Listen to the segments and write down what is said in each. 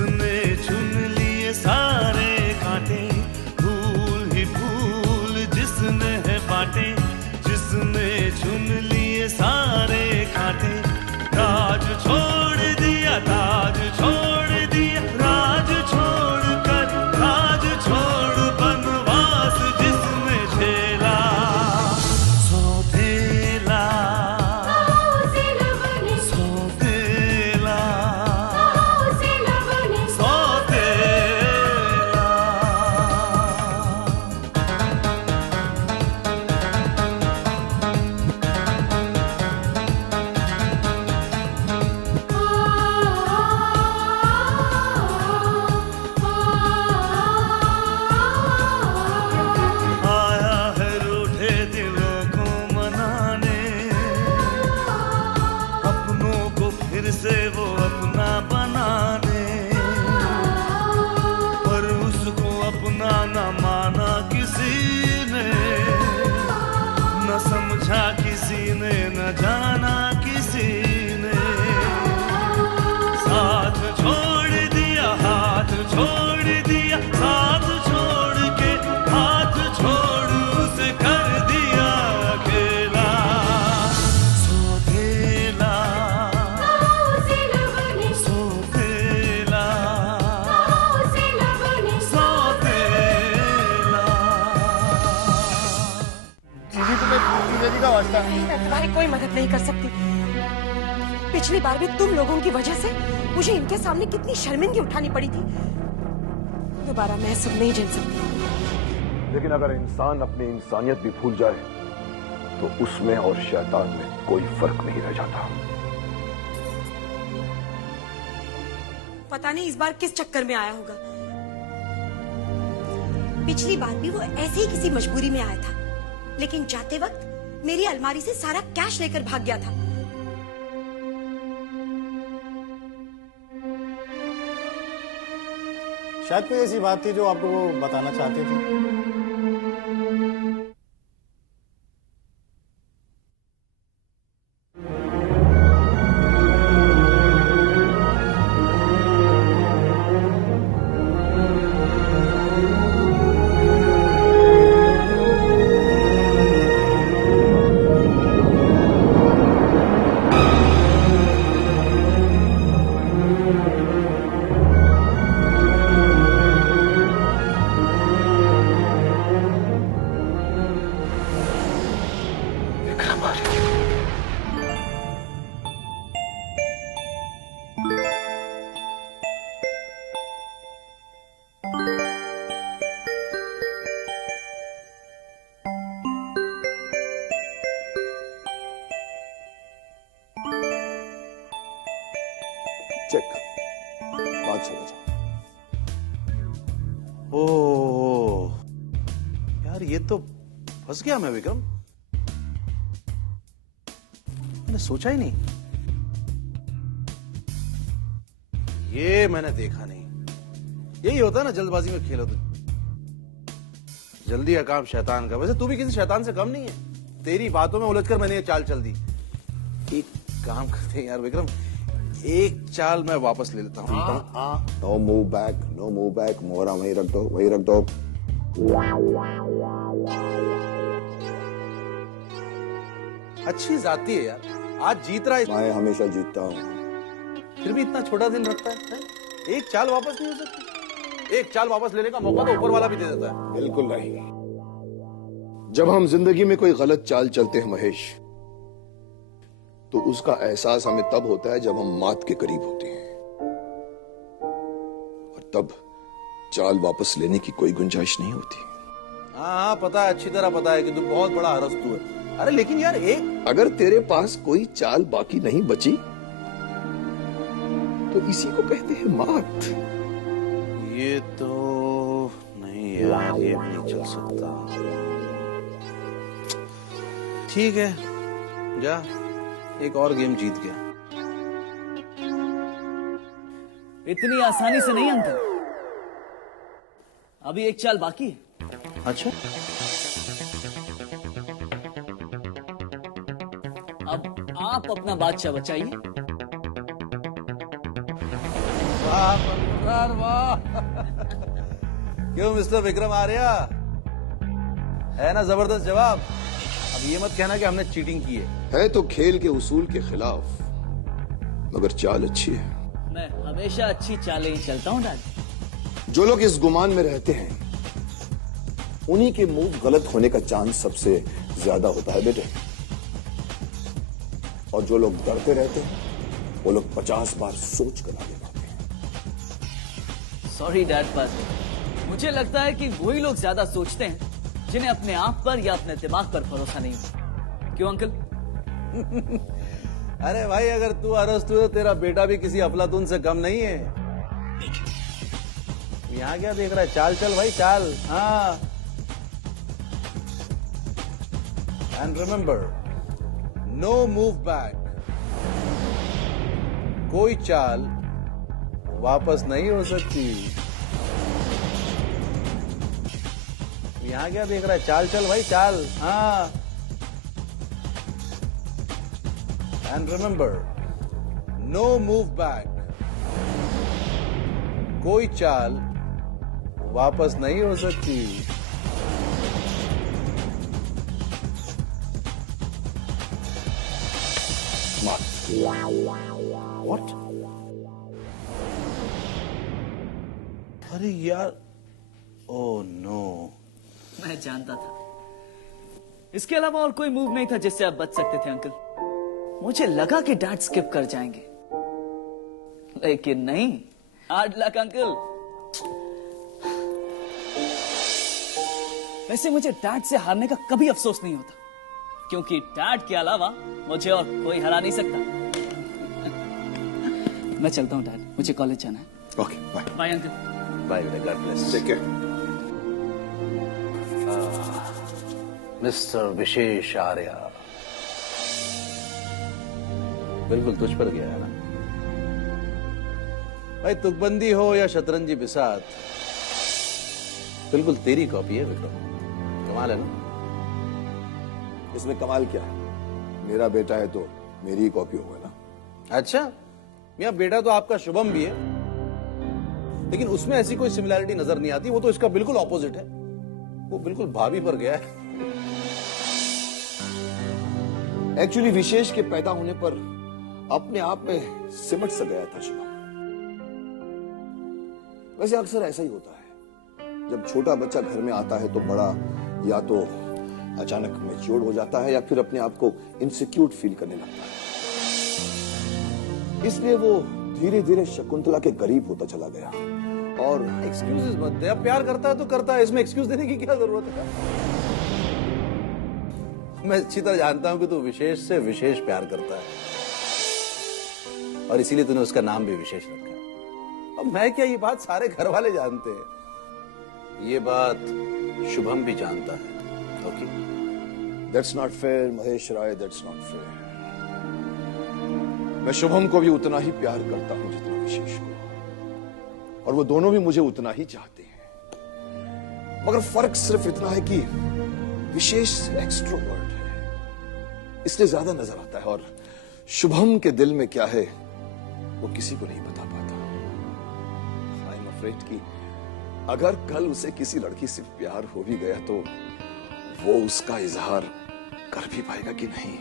जिसने चुन लिए सारे कांटे, फूल ही फूल जिसने है बांटे, जिसने चुन लिए सारे कांटे, राज छोड़ दिया, ताज छोड़ दिया, राज छोड़ कर राज छोड़ बनवास जिसने झेला, सौतेला सौतेला आया है रूठे दिलों को मनाने, अपनों को फिर से वो अपना बनाने, पर उसको अपना न माना किसी ने, न समझा किसी ने, न जाना किसी ने, साथ छोड़ दिया, हाथ छोड़ दिया, साथ छोड़ के हाथ छोड़ उसे कर दिया अकेला, सौतेला सौतेला सौतेला। दीदी तुम्हें दीदी का वास्ता। मैं तुम्हारी कोई मदद नहीं कर सकती। पिछली बार भी तुम लोगों की वजह से मुझे इनके सामने कितनी शर्मिंदगी उठानी पड़ी थी। दोबारा मैं सब नहीं झेल सकती। लेकिन अगर इंसान अपनी इंसानियत भी भूल जाए तो उसमें और शैतान में कोई फर्क नहीं रह जाता। पता नहीं इस बार किस चक्कर में आया होगा। पिछली बार भी वो ऐसे ही किसी मजबूरी में आया था, लेकिन जाते वक्त मेरी अलमारी से सारा कैश लेकर भाग गया था। शायद कोई ऐसी बात थी जो आपको वो बताना चाहते थे। चेक, बात समझा। ओह यार, ये तो फंस गया मैं विक्रम। मैंने सोचा ही नहीं, ये मैंने देखा नहीं। यही होता है ना जल्दबाजी में खेलो तो। जल्दी का काम शैतान का। वैसे तू भी किसी शैतान से कम नहीं है। तेरी बातों में उलझकर मैंने ये चाल चल दी। एक काम करते हैं यार विक्रम, एक चाल मैं वापस ले लेता हूँ। No move back, no move back. मोहरा वहीं रख दो, वहीं रख दो। अच्छी जाती है यार, आज जीत रहा है। मैं हमेशा जीतता हूँ। फिर भी इतना छोटा दिन रखता है? एक चाल वापस नहीं हो सकती? एक चाल वापस लेने का मौका तो ऊपर वाला भी दे देता है। बिल्कुल नहीं। जब हम जिंदगी में कोई गलत चाल चलते हैं महेश, तो उसका एहसास हमें तब होता है जब हम मात के करीब होते हैं, और तब चाल वापस लेने की कोई गुंजाइश नहीं होती। हाँ पता है, अच्छी तरह पता है कि तू बहुत बड़ा अरस्तू है। अरे लेकिन यार, एक अगर तेरे पास कोई चाल बाकी नहीं बची तो इसी को कहते हैं मात। ये तो नहीं यार, ये भी नहीं चल सकता। ठीक है, जा, एक और गेम जीत गया। इतनी आसानी से नहीं अंकल, अभी एक चाल बाकी है। अच्छा, अब आप अपना बादशाह बचाइए। वाह वाह। क्यों मिस्टर विक्रम आर्या, है ना जबरदस्त जवाब। अब ये मत कहना कि हमने चीटिंग की है तो खेल के उसूल के खिलाफ, मगर चाल अच्छी है। मैं हमेशा अच्छी चालें ही चलता हूँ डैड। जो लोग इस गुमान में रहते हैं उन्हीं के मूव गलत होने का चांस सबसे ज्यादा होता है बेटे, और जो लोग डरते रहते हैं वो लोग 50 बार सोच कर आगे बढ़ते हैं। सॉरी डैड, पर मुझे लगता है कि वही लोग ज्यादा सोचते हैं जिन्हें अपने आप पर या अपने दिमाग पर भरोसा नहीं होता। क्यों अंकल? अरे भाई, अगर तू अरस्तु है तो तेरा बेटा भी किसी अफलातून से कम नहीं है। यहाँ क्या देख रहा है? चाल चल भाई, चाल। हाँ, and remember, no move back. कोई चाल वापस नहीं हो सकती। यहाँ क्या देख रहा है? चाल चल भाई, चाल। हाँ, and remember, no move back. कोई चाल वापस नहीं हो सकती। What? अरे यार, ओह नो। मैं जानता था। इसके अलावा और कोई मूव नहीं था जिससे आप बच सकते थे अंकल। मुझे लगा कि डैड स्किप कर जाएंगे, लेकिन नहीं। Hard luck uncle. वैसे मुझे डैड से हारने का कभी अफसोस नहीं होता, क्योंकि डैड के अलावा मुझे और कोई हरा नहीं सकता। मैं चलता हूँ डैड, मुझे कॉलेज जाना है। Okay, bye. Bye uncle. Bye बेटा, god bless. Take care. Mister Vishesh Arya, बिल्कुल तुझ पर गया है ना भाई। तुकबंदी हो या शतरंजी बिसात, बिल्कुल तेरी कॉपी है विक्रम। कमाल है ना? इसमें कमाल क्या है? मेरा बेटा है तो मेरी ही कॉपी होगा ना। अच्छा, मियां बेटा तो आपका शुभम भी है, लेकिन उसमें ऐसी कोई सिमिलैरिटी नजर नहीं आती। वो तो इसका बिल्कुल ऑपोजिट है। वो बिल्कुल भाभी पर गया है। एक्चुअली विशेष के पैदा होने पर अपने आप में सिमट सा गया था शुभम। वैसे अक्सर ऐसा ही होता है, जब छोटा बच्चा घर में आता है तो बड़ा या तो अचानक मैच्योर हो जाता है या फिर अपने आप को इनसिक्योर फील करने लगता है। इसलिए वो धीरे धीरे शकुंतला के करीब होता चला गया। और एक्सक्यूजेस मत दे। अब प्यार करता है तो करता है, इसमें एक्सक्यूज देने की क्या जरूरत है? मैं अच्छी तरह जानता हूं कि तू विशेष से विशेष प्यार करता है, और इसीलिए तूने उसका नाम भी विशेष रखा है। अब मैं क्या, ये बात सारे घर वाले जानते हैं। ये बात शुभम भी जानता है। Okay, that's not fair Mahesh Rai, that's not fair. मैं शुभम को भी उतना ही प्यार करता हूं जितना विशेष को, और वो दोनों भी मुझे उतना ही चाहते हैं। मगर फर्क सिर्फ इतना है कि विशेष एक्सट्रोवर्ट है, इसलिए ज्यादा नजर आता है, और शुभम के दिल में क्या है वो किसी को नहीं बता पाता। आई एम अफ्रेड कि अगर कल उसे किसी लड़की से प्यार हो भी गया तो वो उसका इजहार कर भी पाएगा कि नहीं।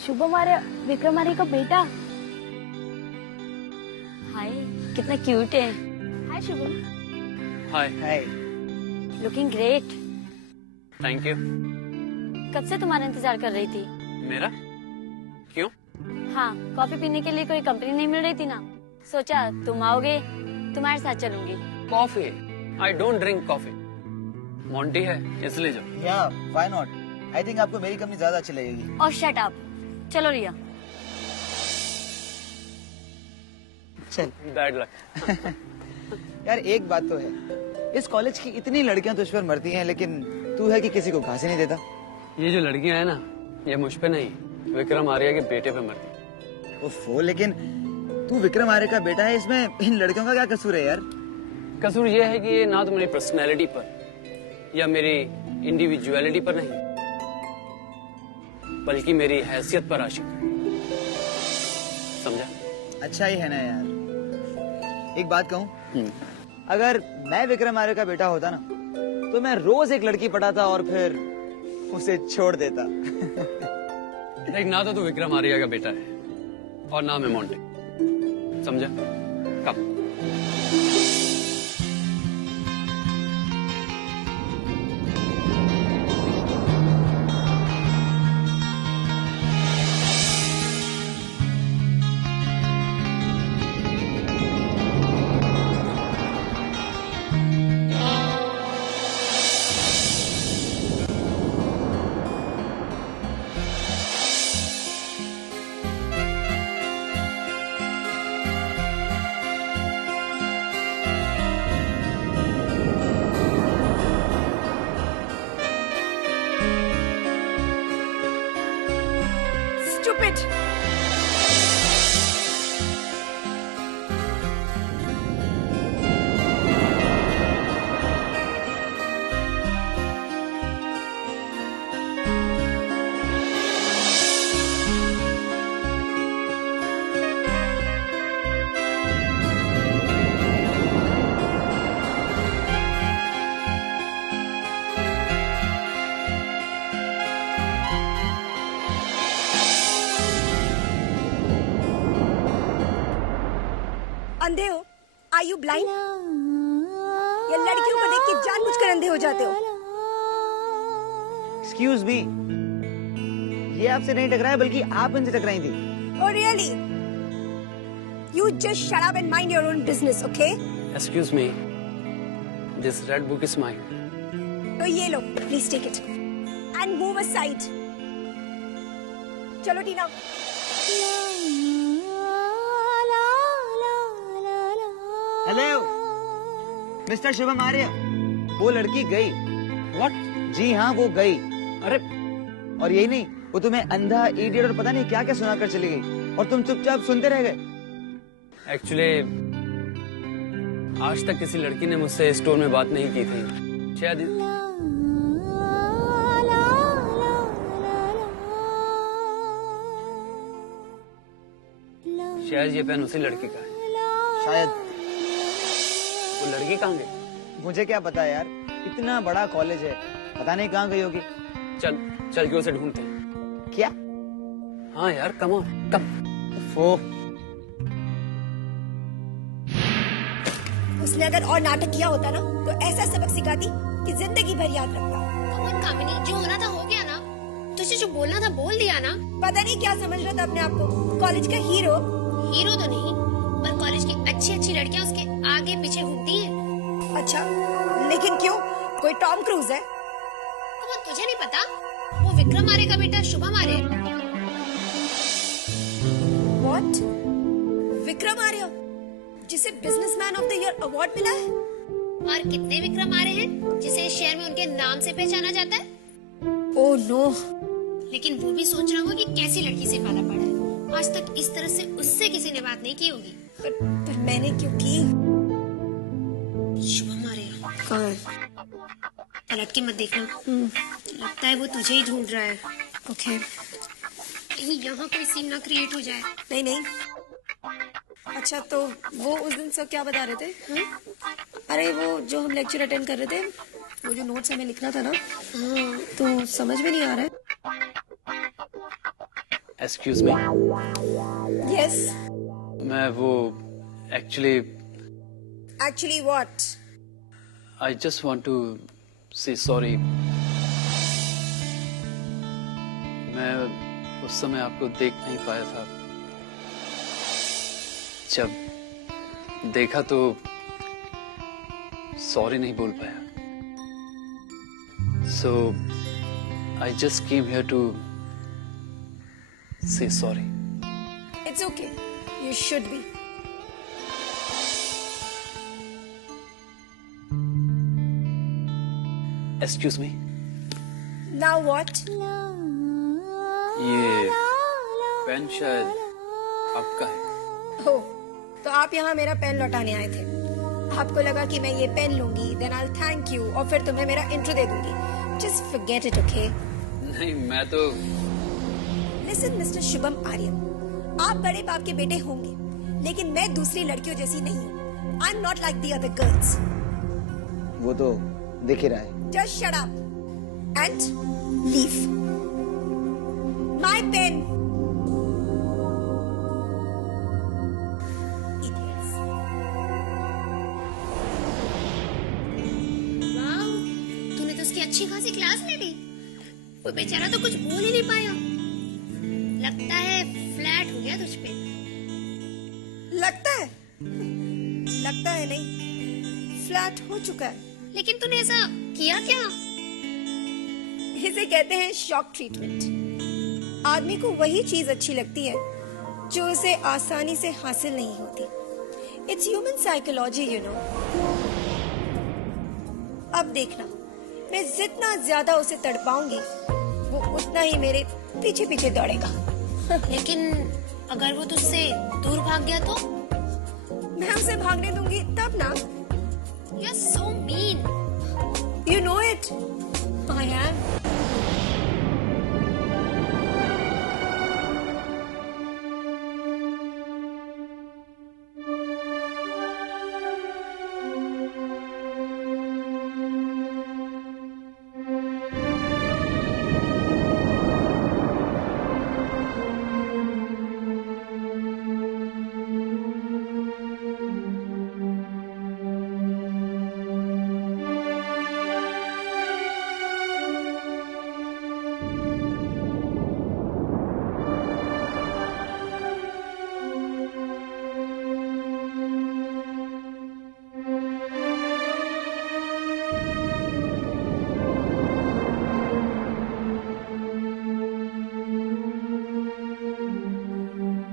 शुभम आर्या विक्रम आर्या का बेटा। हाय, कितना क्यूट है। Hi Shubham. Hi. Hi. Looking great. Thank you. कब से तुम्हारा इंतजार कर रही थी। मेरा? क्यों? हाँ, कॉफी पीने के लिए कोई कंपनी नहीं मिल रही थी ना, सोचा तुम आओगे, तुम्हारे साथ चलूंगी। Coffee? I don't drink coffee. Monty है इसलिए जो। या व्हाई नॉट? आई थिंक आपको मेरी कंपनी ज्यादा अच्छी लगेगी। और शट अप, चलो रिया। चल। Bad luck. यार एक बात तो है, इस कॉलेज की इतनी लड़कियां तुझ पर मरती हैं, लेकिन तू है कि किसी को घास ही नहीं देता। ये जो लड़कियां हैं ना, ये मुझ पे नहीं, विक्रम आर्या के बेटे पे मरती। ओफो, लेकिन तू विक्रम आर्य का बेटा है, इसमें इन लड़कियों का क्या कसूर है यार? कसूर ये है कि ये ना तो मेरी पर्सनैलिटी पर या मेरी इंडिविजुअलिटी पर नहीं, बल्कि मेरी हैसियत पर आशिक है। समझा? अच्छा ही है ना यार। एक बात कहूं, अगर मैं विक्रम आर्य का बेटा होता ना, तो मैं रोज एक लड़की पटाता और फिर उसे छोड़ देता। देख, ना तो तू विक्रम आर्य का बेटा है और ना मैं मोंटी। समझा? कब? Stupid. अंधे हो? Are you blind? या लड़कियों को देख के जानबूझकर अंधे हो जाते हो? एक्सक्यूज मी, ये आपसे नहीं टकराया बल्कि आप इनसे टकराई थी। Oh really? You just shut up and mind your own business, okay? Excuse me. This red book is mine. तो ये लो, please take it and move aside. चलो टीना। हेलो मिस्टर शुभम आर्य, वो लड़की गई। What? जी हाँ, वो गई। अरे और यही नहीं, वो तुम्हें अंधा, इडियट और पता नहीं क्या क्या सुनाकर चली गई और तुम चुपचाप सुनते रह गए। एक्चुअली आज तक किसी लड़की ने मुझसे स्टोर में बात नहीं की थी। शायद ये पेन उसी लड़की का है। शायद। वो लड़की कहाँ गई? मुझे क्या पता यार, इतना बड़ा कॉलेज है, पता नहीं कहाँ गई होगी। चल चल के उसे ढूंढते हैं। क्या? हाँ यार, कम ऑन, कम। उसने अगर और नाटक किया होता ना, तो ऐसा सबक सिखाती कि जिंदगी भर याद रखता। कमन कामिनी, जो होना था हो गया ना। तुझे जो बोलना था बोल दिया ना। पता नहीं क्या समझ रहा था अपने आप को, कॉलेज का हीरो। हीरो तो नहीं, पर कॉलेज की अच्छी अच्छी लड़कियां उसके आगे पीछे घूमती हैं। अच्छा, लेकिन क्यों? कोई टॉम क्रूज है? कमन, तुझे नहीं पता? वो विक्रम आर्य का बेटा शुभम आर्य है। What? विक्रम आर्य, जिसे businessman of the year award मिला है? और कितने विक्रम आर्य हैं जिसे इस शहर में उनके नाम से पहचाना जाता है? Oh no. लेकिन वो भी सोच रहा होगा कि कैसी लड़की से पाला पड़ा है। आज तक इस तरह से उससे किसी ने बात नहीं की होगी। पर मैंने क्यों की? शुभम आर्य कौन? पलट के मत देखना। लगता है वो तुझे ही ढूंढ रहा है। ओके। कहीं यहाँ कोई सीन ना क्रिएट हो जाए। नहीं नहीं। अच्छा, तो वो उस दिन सब क्या बता रहे थे? अरे वो जो हम लेक्चर अटेंड कर रहे थे, वो जो नोट्स हमें लिखना था ना, तो समझ में नहीं आ रहा है। Excuse me. यस। मैं वो actually what? I just want to say sorry. मैं उस समय आपको देख नहीं पाया था। जब देखा तो सॉरी नहीं बोल पाया। So I just came here to say sorry. It's okay, you should be. Excuse me. Now what? ये पेन शायद आपका है। ओह, तो आप यहाँ मेरा पेन लौटाने आए थे। आपको लगा कि मैं ये पेन लूंगी, then I will thank you और फिर तुम्हें मेरा इंट्रो दे दूंगी। Just forget it, okay? नहीं, मैं तो लिसन मिस्टर शुभम आर्यन, आप बड़े बाप के बेटे होंगे, लेकिन मैं दूसरी लड़कियों जैसी नहीं हूँ। I am not like the other girls. वो तो दिख ही रहा है। Just shut up and leave my pen. वाह, तूने तो उसकी अच्छी खासी क्लास ले ली। वो बेचारा तो कुछ बोल ही नहीं पाया। लगता है फ्लैट हो गया तुझ पे। लगता है नहीं, फ्लैट हो चुका है। लेकिन तूने ऐसा किया क्या? इसे कहते हैं शॉक ट्रीटमेंट। आदमी को वही चीज अच्छी लगती है जो उसे आसानी से हासिल नहीं होती। It's human psychology, you know. अब देखना, मैं जितना ज्यादा उसे तड़पाऊंगी वो उतना ही मेरे पीछे पीछे दौड़ेगा। लेकिन अगर वो तुझसे दूर भाग गया तो? मैं उसे भागने दूंगी तब ना। You're so mean. You know it. I am.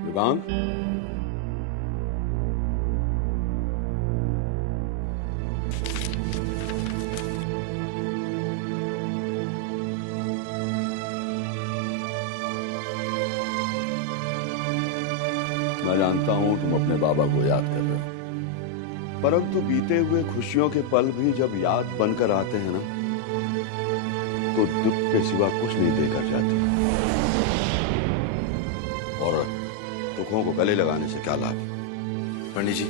युगांग, मैं जानता हूं तुम अपने बाबा को याद कर रहे हो, परंतु बीते हुए खुशियों के पल भी जब याद बनकर आते हैं ना, तो दुख के सिवा कुछ नहीं देकर जाते। और दुखों को गले लगाने से क्या लाभ? पंडित जी,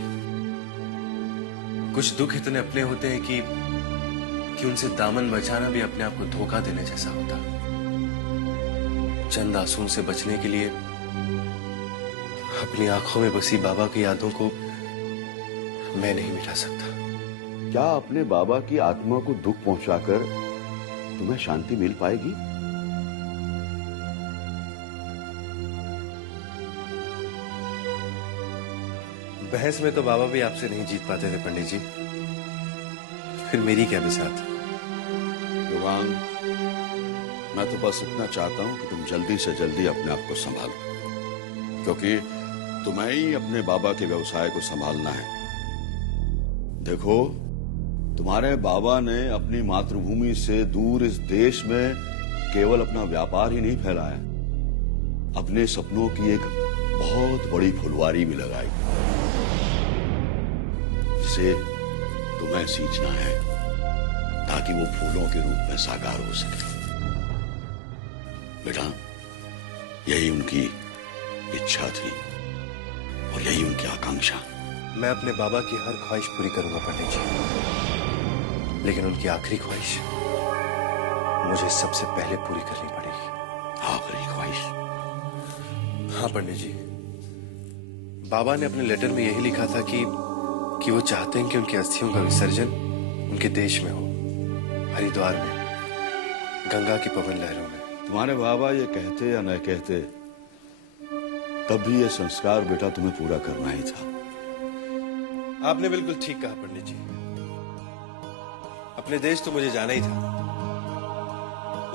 कुछ दुख इतने अपने होते हैं कि उनसे दामन बचाना भी अपने आप को धोखा देने जैसा होता। चंद आंसुओं से बचने के लिए अपनी आंखों में बसी बाबा की यादों को मैं नहीं मिटा सकता। क्या अपने बाबा की आत्मा को दुख पहुंचाकर तुम्हें शांति मिल पाएगी? बहस में तो बाबा भी आपसे नहीं जीत पाते थे पंडित जी, फिर मेरी क्या बिसात। युगांग, मैं तो बस इतना चाहता हूं कि तुम जल्दी से जल्दी अपने आप को संभालो, क्योंकि तुम्हें ही अपने बाबा के व्यवसाय को संभालना है। देखो, तुम्हारे बाबा ने अपनी मातृभूमि से दूर इस देश में केवल अपना व्यापार ही नहीं फैलाया, अपने सपनों की एक बहुत बड़ी फुलवारी भी लगाई, जिसे तुम्हें सींचना है ताकि वो फूलों के रूप में साकार हो सके। बेटा, यही उनकी इच्छा थी और यही उनकी आकांक्षा। मैं अपने बाबा की हर ख्वाहिश पूरी करूंगा पंडित जी, लेकिन उनकी आखिरी ख्वाहिश मुझे सबसे पहले पूरी करनी पड़ेगी। आखिरी ख्वाहिश? हाँ पंडित जी, बाबा ने अपने लेटर में यही लिखा था कि वो चाहते हैं कि उनकी अस्थियों का विसर्जन उनके देश में हो, हरिद्वार में, गंगा की पवन लहरों में। तुम्हारे बाबा ये कहते या न कहते, तब भी ये संस्कार बेटा तुम्हें पूरा करना ही था। आपने बिल्कुल ठीक कहा पंडित जी, अपने देश तो मुझे जाना ही था।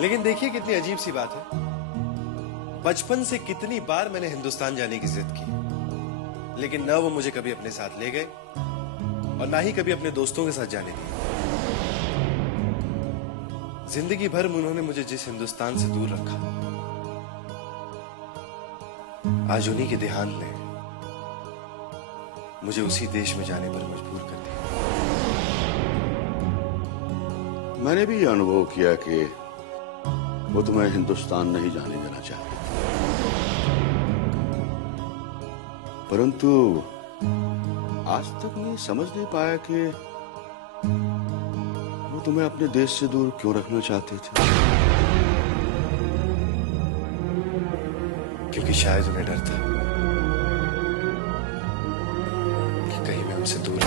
लेकिन देखिए कितनी अजीब सी बात है, बचपन से कितनी बार मैंने हिंदुस्तान जाने की जिद की, लेकिन न वो मुझे कभी अपने साथ ले गए और ना ही कभी अपने दोस्तों के साथ जाने दिए। जिंदगी भर उन्होंने मुझे जिस हिंदुस्तान से दूर रखा, आज उन्हीं के देहांत ने मुझे उसी देश में जाने पर मजबूर कर दिया। मैंने भी यह अनुभव किया कि वो तुम्हें हिंदुस्तान नहीं जाने देना चाहते, परंतु आज तक मैं समझ नहीं पाया कि वो तुम्हें अपने देश से दूर क्यों रखना चाहते थे। क्योंकि शायद उन्हें डर था कि कहीं मैं उनसे दूर